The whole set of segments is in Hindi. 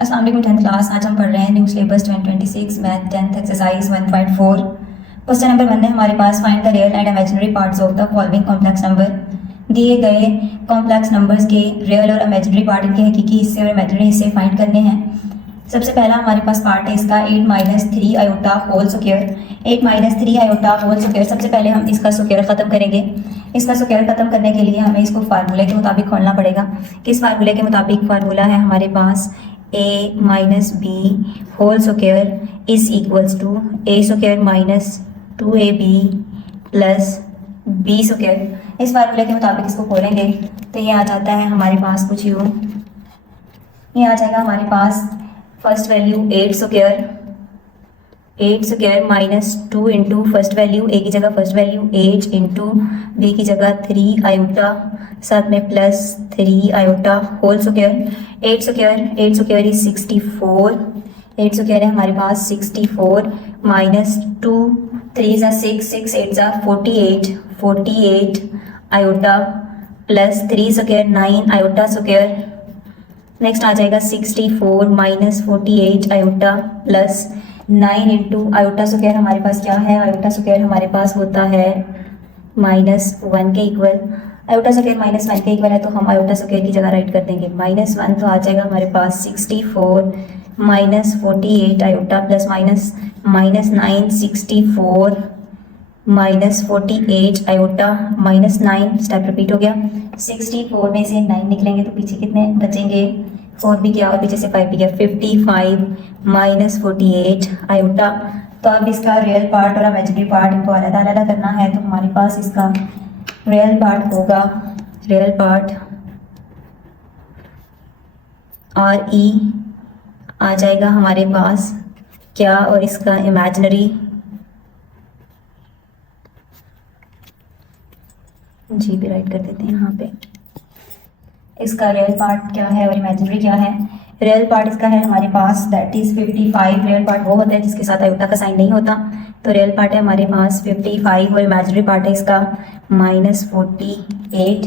अस्सलाम वालेकुम 10th क्लास। आज हम पढ़ रहे हैं new syllabus 2026 math 10th exercise 1.4। Question number 1 है हमारे पास, find the real and imaginary parts of the following complex number. दिए गए कॉम्प्लेक्स नंबर्स के रियल और इमेजिनरी पार्ट, इनके हकीकी हिस्से और इमेजिनरी हिस्से फाइंड करने हैं। सबसे पहला हमारे पास पार्ट है इसका 8 - 3 iota whole square. 8 - 3 iota whole square, सबसे पहले हम इसका स्क्वायर ख़त्म करेंगे। इसका स्क्वायर ख़त्म करने के लिए हमें इसको फार्मूले के मुताबिक खोलना पड़ेगा। किस फार्मूले के मुताबिक? फार्मूला है हमारे पास a - b whole square is equals to a square minus 2ab plus b square. इस फार्मूले के मुताबिक इसको खोलेंगे तो ये आ जाता है हमारे पास कुछ यूँ। ये आ जाएगा हमारे पास first value 8 square minus 2 into first value, a की जगह फर्स्ट वैल्यू 8 इंटू बी की जगह 3 आयोटा, साथ में plus 3 iota whole square. 8 square is 64। 8 square है हमारे पास 64 माइनस 2 3 ज़ा 6 6 8 ज़ा 48 iota plus 3 square 9 iota square. Next आ जाएगा 64 माइनस 48 iota plus 9 into iota square हमारे पास क्या है? आयोटा स्क्वायर हमारे पास होता है -1 के इक्वल। आयोटा स्क्वायर -1 के इक्वल है तो हम आयोटा स्क्वायर की जगह राइट कर देंगे -1, तो आ जाएगा हमारे पास 64 माइनस 48 आयोटा प्लस माइनस -9 64 माइनस 48 आयोटा माइनस 9, स्टेप रिपीट हो गया। 64 में से 9 निकलेंगे तो पीछे कितने बचेंगे? 4 भी गया और पीछे से 5 भी गया। 55 माइनस 48 आयोटा। तो अब इसका रियल पार्ट और इमेजिनरी पार्ट इनको अलग करना है, तो हमारे पास इसका रियल पार्ट होगा, रियल पार्ट RE आ जाएगा हमारे पास क्या, और इसका इमेजिनरी जी भी राइट कर देते हैं यहाँ पे। इसका रियल पार्ट क्या है और इमेजिनरी क्या है? रियल पार्ट इसका है हमारे पास दैट इज 55। रियल पार्ट वो होता है जिसके साथ आयोटा का साइन नहीं होता, तो रियल पार्ट है हमारे पास 55 और इमेजिनरी पार्ट है इसका -48।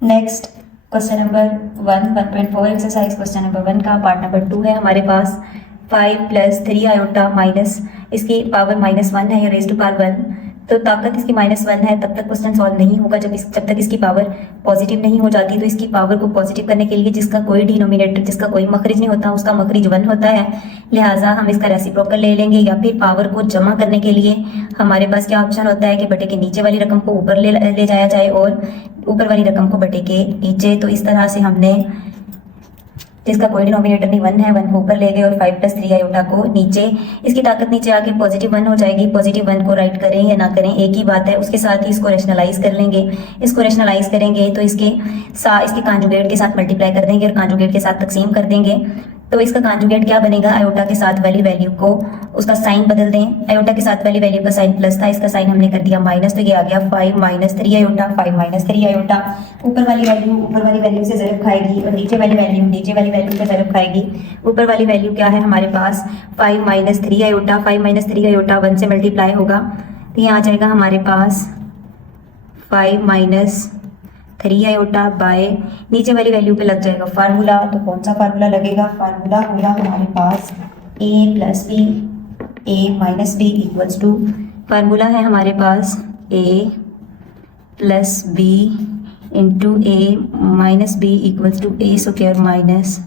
Next question number 1.4 exercise question number 1 का पार्ट नंबर 2 है हमारे पास। 5 + 3 आयोटा माइनस इसकी पावर -1 है या रेज़ टू पावर 1, तो ताकत इसकी -1 है, तब तक क्वेश्चन सॉल्व नहीं होगा जब तक इसकी पावर पॉजिटिव नहीं हो जाती। तो इसकी पावर को पॉजिटिव करने के लिए जिसका कोई डिनोमिनेटर, जिसका कोई मखरिज नहीं होता, उसका मखरिज 1 होता है, लिहाजा हम इसका रेसिप्रोकल ले लेंगे। या फिर पावर को जमा करने के लिए हमारे पास क्या ऑप्शन होता है कि बटे के नीचे वाली रकम को ऊपर ले जाया जाए और ऊपर वाली रकम को बटे के नीचे। तो इस तरह से हमने जिसका कोई डिनोमिनेटर नहीं 1 है, 1 को ऊपर ले गए और 5 + 3 आयोटा को नीचे। इसकी ताकत नीचे आके +1 हो जाएगी। +1 को राइट करें या ना करें एक ही बात है। उसके साथ ही इसको रेशनलाइज कर लेंगे। इसको रेशनलाइज करेंगे तो इसके कांजुगेट के साथ मल्टीप्लाई कर देंगे और कांजुगेट के साथ तकसीम कर देंगे। तो इसका कांजुगेट क्या बनेगा? आयोटा के साथ वाली वैल्यू को उसका साइन बदल दें। आयोटा के साथ वाली वैल्यू का साइन प्लस था, इसका साइन हमने कर दिया माइनस, तो ये आ गया 5 - 3 आयोटा। 5 - 3 आयोटा ऊपर वाली वैल्यू से ज़रब खाएगी और नीचे वाली वैल्यू से ज़रब खाएगी। ऊपर वाली वैल्यू क्या है हमारे पास? 5 - 3 आयोटा। 5 - 3 आयोटा 1 से मल्टीप्लाई होगा तो ये आ जाएगा हमारे पास 5 - 3 आयोटा बाय नीचे वाली वैल्यू पे लग जाएगा फार्मूला। तो कौन सा फार्मूला लगेगा? फार्मूला होगा हमारे पास a + b a - b equals to, formula है हमारे पास a + b into a - b equals to a square minus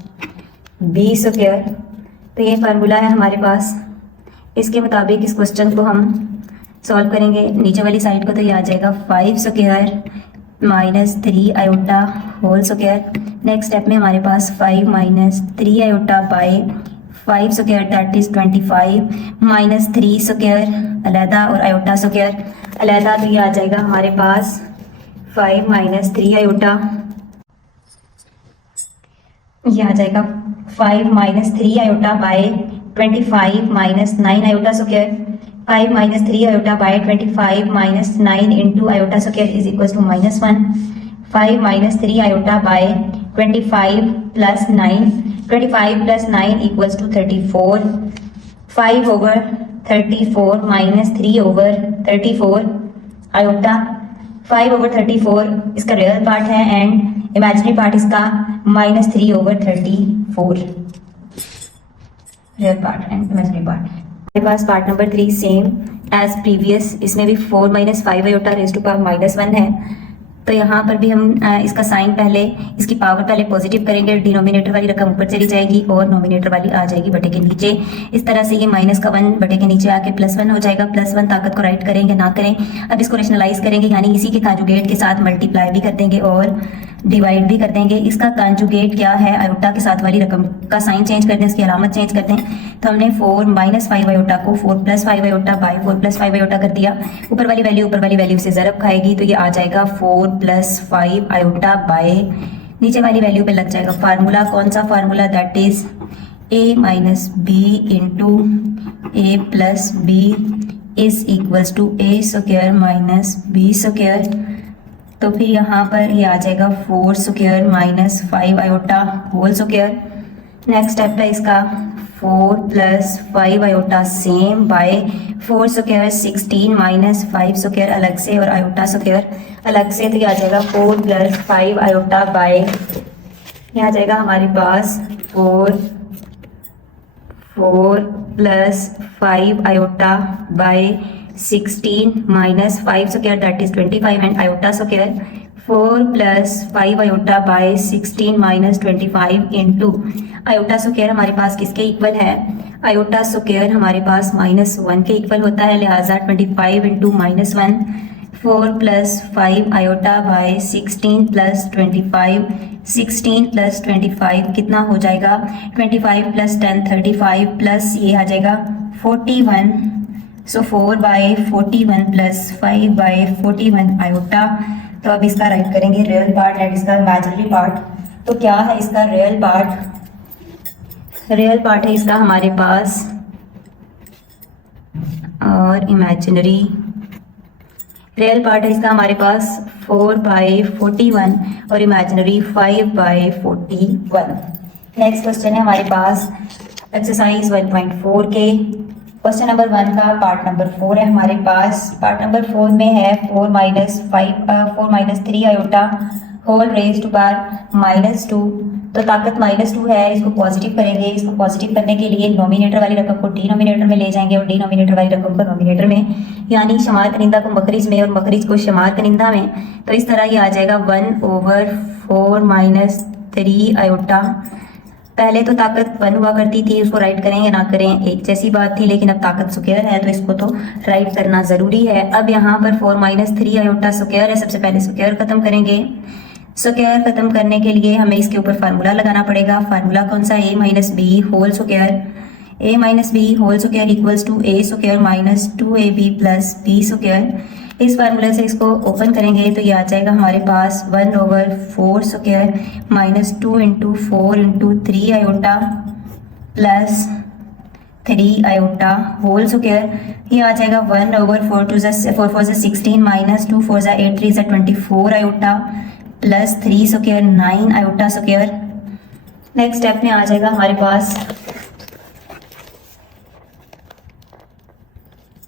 b square. तो ये फार्मूला है हमारे पास। इसके मुताबिक इस क्वेश्चन को हम सॉल्व करेंगे नीचे वाली साइड को, तो ये आ जाएगा 5 square minus 3 iota whole square. Next step में हमारे पास 5 - 3 iota by 5 square that is 25 minus 3 square अलहदा और आयोटा स्क्वायर अलहदा, तो ये आ जाएगा हमारे पास 5 - 3 आयोटा। ये आ जाएगा 5 - 3 iota by 25 minus 9 iota square. 5 - 3 iota by 25 minus 9 into iota square is equal to -1। 5 - 3 iota by 25 plus 9, 25 + 9 equals to 34। 5/34 minus 3/34 iota. 5/34 इसका रियल पार्ट है एंड इमेजिनरी पार्ट इसका -3/34 real part and imaginary part. हमारे पास part number 3 same as previous, इसमें भी 4 - 5 आयोटा रेज़ टू पावर -1 है। तो यहाँ पर भी हम इसका साइन पहले, इसकी पावर पहले पॉजिटिव करेंगे, डिनोमिनेटर वाली रकम ऊपर चली जाएगी और नोमिनेटर वाली आ जाएगी बटे के नीचे। इस तरह से ये माइनस का 1 बटे के नीचे आके +1 हो जाएगा। +1 ताकत को राइट करेंगे ना करें। अब इसको रेशनलाइज करेंगे, यानी इसी के कॉन्जुगेट के साथ मल्टीप्लाई भी कर देंगे और डिवाइड भी कर देंगे। इसका कॉन्जुगेट क्या है, आयोटा के साथ वाली रकम का साइन चेंज कर दें, इसकी अलामत चेंज कर दें। तो हमने 4 - 5 आयोटा को 4 + 5 आयोटा बाय 4 + 5 आयोटा कर दिया। ऊपर वाली वैल्यू से ज़रब खाएगी तो ये आ जाएगा 4 + 5 आयोटा बाय नीचे वाली वैल्यू पे लग जाएगा फार्मूला। कौन सा formula, that is a - b into a + b is equals to a square minus b square. तो फिर यहाँ पर ये आ जाएगा 4 square minus 5 iota whole square. Next step है इसका 4 + 5 iota same by 4 square 16 minus 5 square अलग से और आयोटा स्क्वायर अलग से। तो ये आ जाएगा 4 + 5 आयोटा बाय, ये आ जाएगा हमारे पास 4 + 5 iota by 16 minus 5 square that is 25 and iota square 4 + 5 iota by 16 minus 25 into iota square हमारे पास किसके इक्वल है, आयोटा स्क्वायर हमारे पास -1 के इक्वल होता है, लिहाजा 25 इंटू -1 4 + 5 आयोटा बाय 16 + 25 16 + 25 कितना हो जाएगा 25 + 10 35 प्लस ये आ जाएगा 41। सो 4/41 + 5/41 आयोटा। तो अब इसका राइट करेंगे रियल पार्ट एंड इसका इमेजिनरी पार्ट। तो क्या है इसका रियल पार्ट, रियल पार्ट है इसका हमारे पास और इमेजिनरी, रियल पार्ट है इसका हमारे पास 4/41 और इमेजिनरी 5/41। नेक्स्ट क्वेश्चन है हमारे पास एक्सरसाइज 1.4 के क्वेश्चन नंबर 1 का पार्ट नंबर 4 है हमारे पास। पार्ट नंबर 4 में है 4 - 3 iota whole raise to power -2। तो ताकत -2 है, इसको पॉजिटिव करेंगे। इसको पॉजिटिव करने के लिए नोमिनेटर वाली रकम को डिनोमिनेटर में ले जाएंगे और डिनोमिनेटर वाली रकम को नोमिनेटर में, यानी शमार कनिंदा को मखरिज में और मखरिज को शमार कनिंदा में। तो इस तरह ये आ जाएगा 1/4 - 3 आयोटा। पहले तो ताकत 1 हुआ करती थी, उसको राइट करें या ना करें एक जैसी बात थी, लेकिन अब ताकत स्क्वायर है तो इसको तो राइट करना ज़रूरी है। अब यहाँ पर 4 - 3 आयोटा स्क्वायर है, सबसे पहले स्क्वायर ख़त्म करेंगे। स्क्वायर ख़त्म करने के लिए हमें इसके ऊपर फार्मूला लगाना पड़ेगा। फार्मूला कौन सा, a - b whole square, a - b whole square equals to a square minus 2ab plus b square. इस फार्मूले से इसको ओपन करेंगे तो ये आ जाएगा हमारे पास 1/4 square -2 into 4 into 3 iota plus 3 iota whole square. ये आ जाएगा 1/4 2 4 4 16 minus 2 4 8 3 24 iota plus 3 square 9 iota square. Next step में आ जाएगा हमारे पास,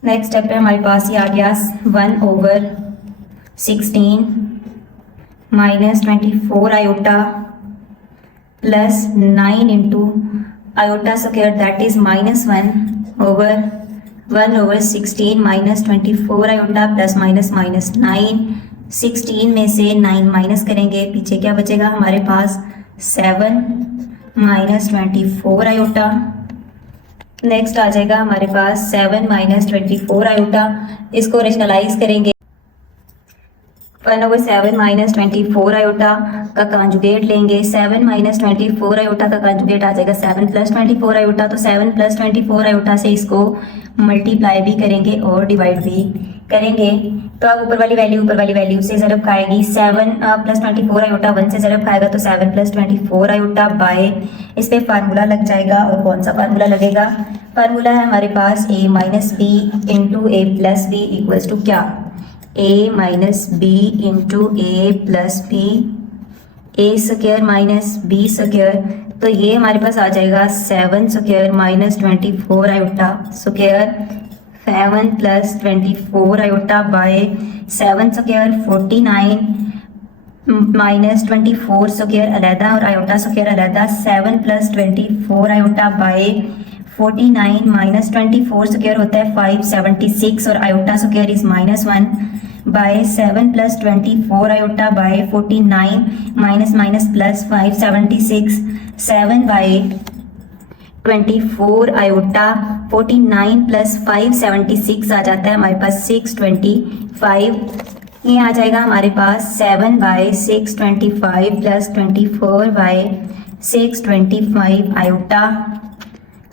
नेक्स्ट स्टेप पे हमारे पास ये आ गया 1/16 minus 24 iota plus 9 into iota square that is -1/16 minus 24 iota plus minus 9। 16 में से 9 माइनस करेंगे, पीछे क्या बचेगा हमारे पास 7 माइनस 24 आयोटा। नेक्स्ट आ जाएगा हमारे पास 7 माइनस 24 आयोटा। इसको रेशनलाइज करेंगे, 1/7 माइनस 24 आयोटा का कॉन्जुगेट लेंगे। 7 माइनस 24 आयोटा का कॉन्जुगेट आ जाएगा 7 प्लस 24 आयोटा। तो 7 प्लस 24 आयोटा से इसको मल्टीप्लाई भी करेंगे और डिवाइड भी करेंगे। तो अब ऊपर वाली वैल्यू से ज़रब खाएगी। 7 प्लस 24 आयोटा 1 से ज़रब खाएगा तो 7 प्लस 24 आयोटा बाय, इस पे फार्मूला लग जाएगा। और कौन सा फार्मूला लगेगा, फार्मूला है हमारे पास a minus B into A plus B equals to क्या, a minus B into A plus B A square minus B square. तो ये हमारे पास आ जाएगा 7 स्क्वायर minus 24 iota square 7 plus 24 iota by 7 square 49 minus 24 square अलहदा और आयोटा स्क्वायर अलहदा, 7 plus 24 iota by 49 minus 24 square होता है 576 और iota square is -1 by 7 plus 24 iota by 49 minus minus plus 576 7 by 24 iota 49 plus 576 आ जाता है हमारे पास 625। ये आ जाएगा हमारे पास 7 बाय 625 प्लस 24 बाय 625 आयोटा।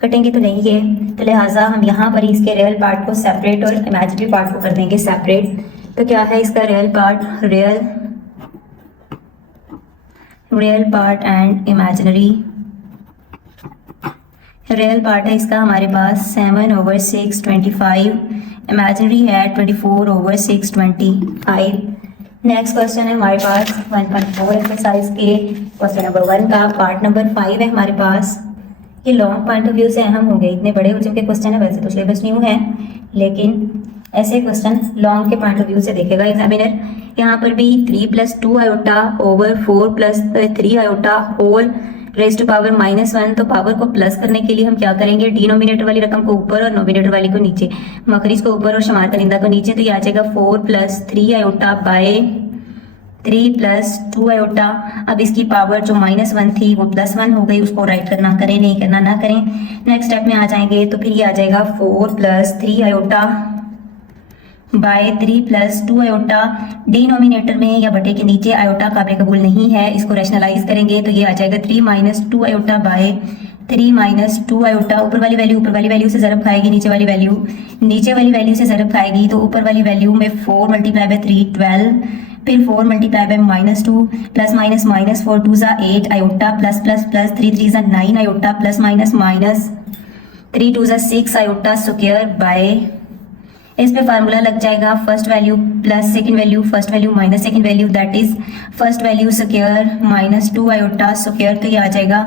कटेंगे तो नहीं है, तो लिहाजा हम यहाँ पर इसके रियल पार्ट को सेपरेट और इमेजिनरी पार्ट को कर देंगे सेपरेट। तो क्या है इसका real part, real part and imaginary. Real part है इसका हमारे पास 7/625, इमेजिनरी है 24/625। नेक्स्ट क्वेश्चन है हमारे पास 1.4 एक्सरसाइज के क्वेश्चन नंबर 1 का पार्ट नंबर 5 है हमारे पास। ये लॉन्ग पॉइंट ऑफ व्यू से अहम होंगे, इतने बड़े हो चुके क्वेश्चन है, वैसे तो सिलेबस न्यू है लेकिन ऐसे क्वेश्चन लॉन्ग के पॉइंट ऑफ व्यू से देखेगा एग्जामिनर। यहाँ पर भी 3 + 2 iota over 4 + 3 iota whole raise to power -1। तो पावर को प्लस करने के लिए हम क्या करेंगे, डिनोमिनेटर वाली रकम को ऊपर और नोमिनेटर वाली को नीचे, मखरिज को ऊपर और शुमार करिंदा को नीचे। तो ये आ जाएगा 4 + 3 आयोटा बाय 3 + 2 आयोटा। अब इसकी पावर जो -1 थी वो +1 हो गई, उसको राइट करना करें, नहीं करना ना करें। नेक्स्ट स्टेप में आ जाएंगे तो फिर ये आ जाएगा 4 + 3 आयोटा बाय 3 + 2 आयोटा। डिनोमिनेटर में या बटे के नीचे आयोटा काबिल कबूल नहीं है, इसको रैशनलाइज करेंगे तो ये आ जाएगा 3 - 2 आयोटा बाय 3 - 2 आयोटा। ऊपर वाली वैल्यू से ज़रब खाएगी, नीचे वाली वैल्यू से ज़रब खाएगी। तो ऊपर वाली वैल्यू में 4 × 3 12, फिर 4 × -2 plus minus minus 4 2 = 8 iota plus plus plus 3 3 = 9 iota plus minus minus 3 2 = 6 iota square by, इस पे फार्मूला लग जाएगा first value plus second value, first value minus second value, that is first value square -2 iota square. तो ये आ जाएगा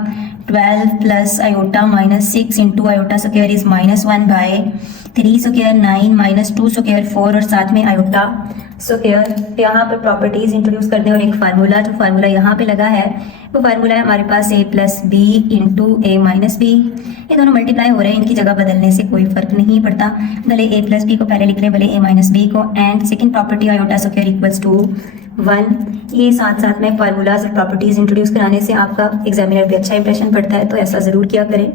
12 plus iota -6 into iota square is -1 by 3 square 9 - 2 square 4 और साथ में आयोटा स्क्वायर। यहाँ पर प्रॉपर्टीज इंट्रोड्यूस करने और एक फार्मूला, जो फार्मूला यहाँ पे लगा है वो फार्मूला है हमारे पास a + b into a - b। ये दोनों मल्टीप्लाई हो रहे हैं, इनकी जगह बदलने से कोई फर्क नहीं पड़ता, भले a + b को पहले लिख लें भले a - b को। And second property iota square equals to 1। ये साथ साथ में फार्मूलाज और प्रॉपर्टीज इंट्रोड्यूस कराने से आपका एग्जामिनर पे अच्छा इंप्रेशन पड़ता है, तो ऐसा ज़रूर किया करें।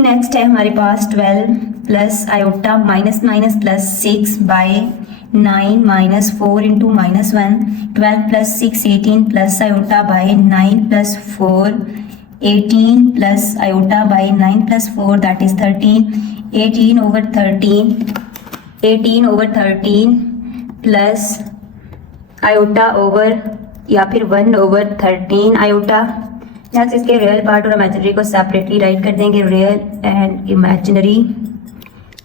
नेक्स्ट है हमारे पास 12 plus iota minus minus plus 6 by 9 - 4 into -1, 12 + 6 18 plus iota by 9 + 4 18 plus iota by 9 + 4 that is 13, 18/13 plus iota over या फिर 1/13 आयोटा। नेक्स्ट इसके रियल पार्ट और इमेजिनरी को सेपरेटली राइट कर देंगे, रियल एंड इमेजिनरी।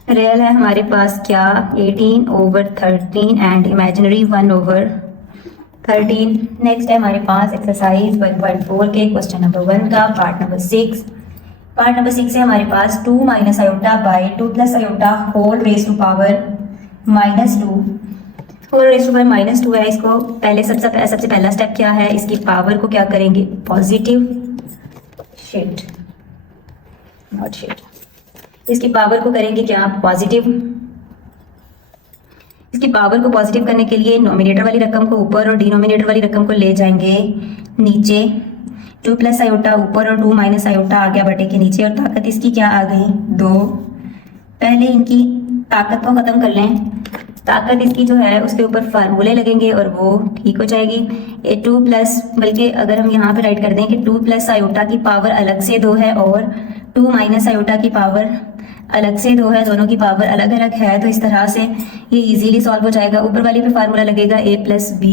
रियल है हमारे पास क्या 18/13 एंड इमेजिनरी 1/13। नेक्स्ट है हमारे पास एक्सरसाइज 1.4 के क्वेश्चन नंबर 1 का पार्ट नंबर 6। पार्ट नंबर 6 है हमारे पास 2 - iota by 2 + iota whole raise to power -2। Whole raise to power -2 है, इसको पहले सबसे पहला स्टेप क्या है, इसकी पावर को क्या करेंगे पॉजिटिव, इसकी पावर को करेंगे क्या पॉजिटिव। इसकी पावर को पॉजिटिव करने के लिए नोमिनेटर वाली रकम को ऊपर और डिनोमिनेटर वाली रकम को ले जाएंगे नीचे। 2 + आयोटा ऊपर और 2 - आयोटा आ गया बटे के नीचे, और ताकत इसकी क्या आ गई 2। पहले इनकी ताकत को खत्म कर लें, ताकत इसकी जो है उसके ऊपर फार्मूले लगेंगे और वो ठीक हो जाएगी। 2 प्लस, बल्कि अगर हम यहाँ पे राइट कर दें कि 2 + आयोटा की पावर अलग से 2 है और 2 - आयोटा की पावर अलग से 2 है, दोनों की पावर अलग अलग है, तो इस तरह से ये इजीली सॉल्व हो जाएगा। ऊपर वाले पे फार्मूला लगेगा a + b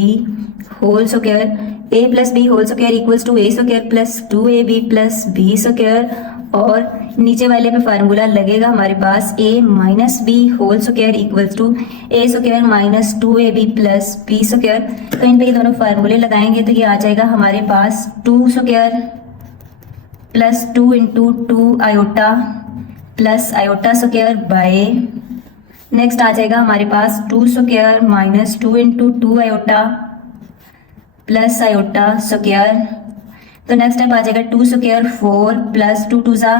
whole square, a + b whole square equals to a² + 2ab + b square, और नीचे वाले पे फार्मूला लगेगा हमारे पास a - b whole square equals to a² - 2ab + b square. तो इन पे ये दोनों फार्मूले लगाएंगे तो ये आ जाएगा हमारे पास 2² + 2 into 2 iota plus iota square by, next आ जाएगा हमारे पास 2² - 2 into 2 iota plus iota square. तो नेक्स्ट स्टेप आ जाएगा 2 स्क्वायर 4 प्लस 2 2 ज़ा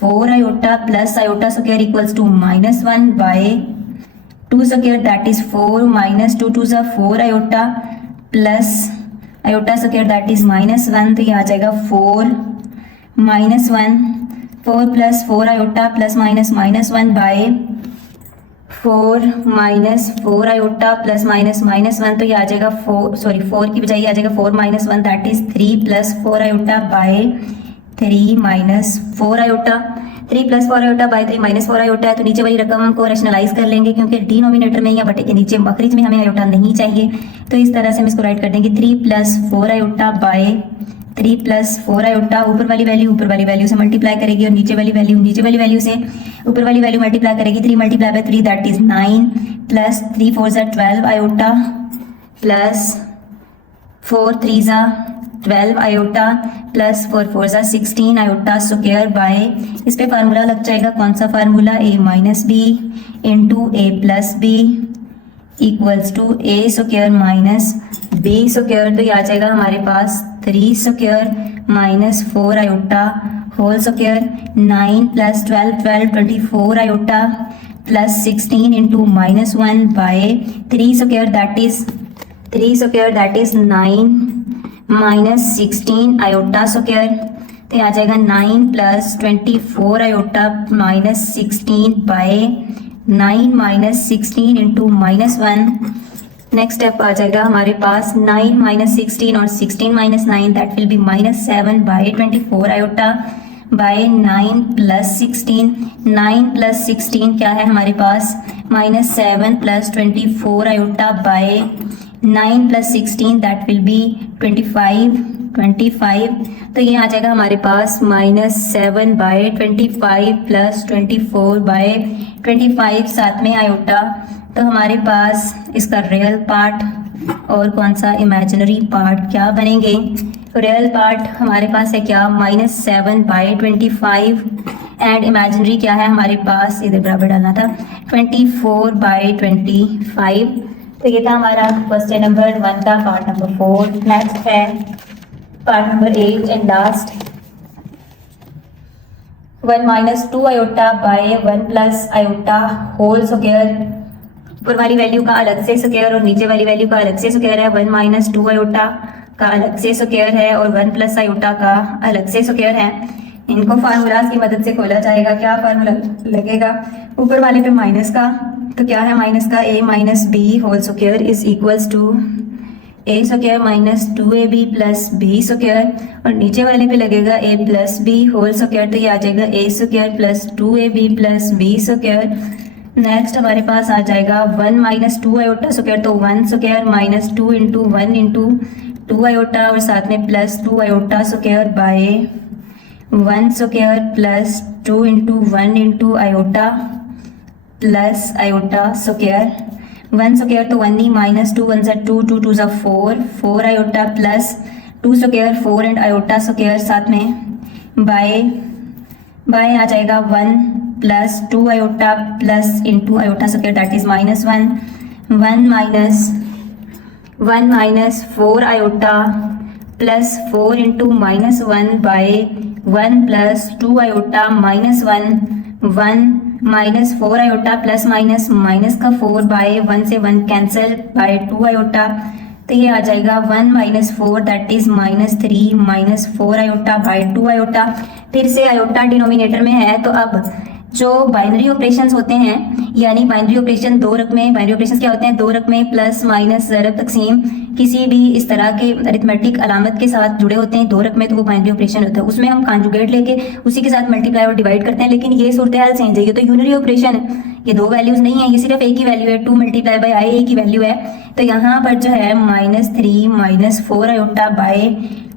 4 iota plus iota square equals to -1 by 2 square that is 4 minus 2 2 ज़ा 4 iota plus iota square that is -1। तो ये आ जाएगा 4 -1 4 plus 4 iota plus -1 by 4 minus 4 iota plus -1। तो ये आ जाएगा 4 की बजाय आ जाएगा 4 -1 that is 3 plus 4 iota by 3 minus 4 iota. 3 plus 4 iota by 3 minus 4 iota है। तो नीचे वाली रकम को रैशनलाइज कर लेंगे क्योंकि डिनोमिनेटर में या बटे के नीचे मखरिज में हमें आयोटा नहीं चाहिए। तो इस तरह से हम इसको राइट कर देंगे 3 plus 4 iota by 3 plus 4 iota. ऊपर वाली वैल्यू से मल्टीप्लाई करेगी और नीचे वाली वैल्यू से ऊपर वाली वैल्यू मल्टीप्लाई करेगी। 3 multiply by 3 that is 9 plus 3 4 ज़ा 12 आयोटा प्लस 4 3 ज़ा 12 आयोटा प्लस 4 4 ज़ा 16 आयोटा स्क्वायर बाय इस पे फार्मूला लग जाएगा। कौन सा formula? a minus B into A plus B equals to a square minus B square. तो ये आ जाएगा हमारे पास 3 square minus 4 iota whole square 9 plus 12 24 iota plus 16 into -1 by 3 square that is 9 minus 16 iota square. तो आ जाएगा 9 plus 24 iota minus 16 by 9 minus 16 into -1। Next step आ जाएगा हमारे पास 9 माइनस 16 और 16 minus 9 that will be -7 by 24 iota by 9 plus 16। 9 plus 16 क्या है हमारे पास? -7 plus 24 iota by 9 plus 16 that will be 25। तो ये आ जाएगा हमारे पास -7 बाय 25 प्लस 24 बाय 25 साथ में आयोटा। तो हमारे पास इसका रियल पार्ट और कौन सा इमेजिनरी पार्ट क्या बनेंगे? रियल पार्ट हमारे पास है क्या? -7 बाय 25 एंड इमेजिनरी क्या है हमारे पास? इधर बराबर डालना था 24 बाय 25। तो ये था हमारा क्वेश्चन नंबर 1 का पार्ट नंबर 4। नेक्स्ट है part number 8 and last 1 minus 2 iota by 1 plus iota whole square. ऊपर वाली वैल्यू का अलग से स्क्वायर और नीचे वाली वैल्यू का अलग से स्क्वायर है। 1 माइनस 2 आयोटा का अलग से स्क्वायर है और 1 प्लस आयोटा का अलग से स्क्वायर है। इनको फार्मूलाज की मदद से खोला जाएगा। क्या फार्मूला लगेगा? ऊपर वाले पे माइनस का, तो क्या है माइनस का? a minus B whole square is equals to a square minus 2ab plus b square और नीचे वाले पे लगेगा a plus B whole square. तो ये आ जाएगा a square plus 2ab plus b square. Next हमारे पास आ जाएगा 1 माइनस 2 आयोटा स्क्वायर, तो 1 square minus 2 into 1 into 2 iota और साथ में plus 2 iota square bye 1 square plus 2 into 1 into iota plus iota square. 1 square तो 1 ही माइनस 2 1 ज़ा 2 2 2 ज़ा 4 iota plus 2 square 4 and iota square साथ में बाय आ जाएगा 1 plus 2 iota plus into iota square that is -1 1 minus 4 iota plus 4 into -1 by 1 plus 2 iota -1 minus 4 iota plus minus का 4 बाय 1 से 1 कैंसिल बाय 2 आयोटा। तो ये आ जाएगा 1 minus 4 that is -3 minus 4 iota by 2 iota. फिर से आयोटा डिनोमिनेटर में है तो अब जो बाइनरी ऑपरेशंस होते हैं यानी बाइनरी ऑपरेशन दो रकमें, बाइनरी ऑपरेशंस क्या होते हैं? दो रकमें प्लस माइनस ज़रब तकसीम किसी भी इस तरह के अरिथमेटिक अलामत के साथ जुड़े होते हैं दो रकमें, तो वो बाइनरी ऑपरेशन होता है। उसमें हम कॉन्जुगेट लेके उसी के साथ मल्टीप्लाई और डिवाइड करते हैं। लेकिन ये सूरत हाल चेंज है, ये तो यूनरी ऑपरेशन है, ये दो वैल्यूज नहीं है, ये सिर्फ एक ही वैल्यू है। 2 मल्टीप्लाई बाई आई एक ही वैल्यू है। तो यहाँ पर जो है -3 minus 4 iota by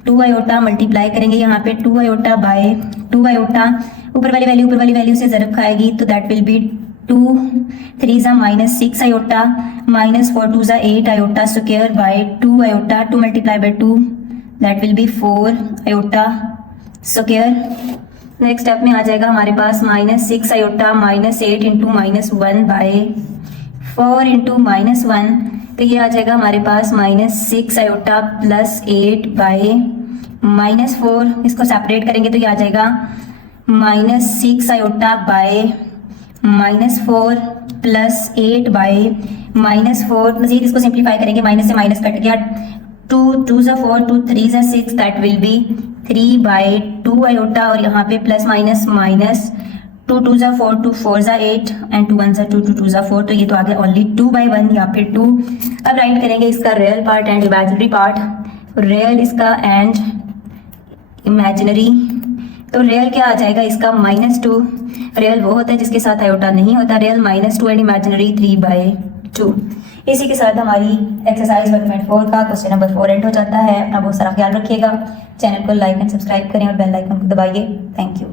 2 iota multiply करेंगे यहाँ पे 2 आयोटा बाय 2 आयोटा। ऊपर वाली वैल्यू से ज़रब खाएगी तो दैट विल बी 2 3 ज़ा -6 आयोटा माइनस 4 2 ज़ा 8 iota square bye 2 iota. 2 multiply by 2 that will B 4 iota square. Next step में आ जाएगा हमारे पास -6 आयोटा -8 इंटू -1 बाय 4 इंटू -1 तो ये आ जाएगा हमारे पास -6 आयोटा प्लस 8 बाय -4, इसको सेपरेट करेंगे तो ये आ जाएगा -6 आयोटा बाय -4 प्लस 8 बाय -4। मजीद इसको सिंप्लीफाई करेंगे, माइनस से माइनस कट गया, 2 2 ज़ा 4, 2 3 ज़ा 6, that will be 3 by 2 iota, और यहाँ पे प्लस माइनस माइनस, 2 2 ज़ा 4, 2 4 ज़ा 8 एंड 2 1 ज़ा 2, 2 2 ज़ा 4, तो ये तो आ गया ओनली 2 बाई 1 या फिर 2। अब राइट करेंगे इसका real part and imaginary part, real इसका एंड इमेजिनरी। तो रियल क्या आ जाएगा इसका -2, रियल वो होता है जिसके साथ आयोटा नहीं होता, रियल -2 एंड इमेजिनरी 3 बाई 2। इसी के साथ हमारी एक्सरसाइज 1.4 का क्वेश्चन नंबर 4 एंड हो जाता है। अपना बहुत सारा ख्याल रखिएगा, चैनल को लाइक एंड सब्सक्राइब करें और बेल आइकन को दबाइए। Thank you.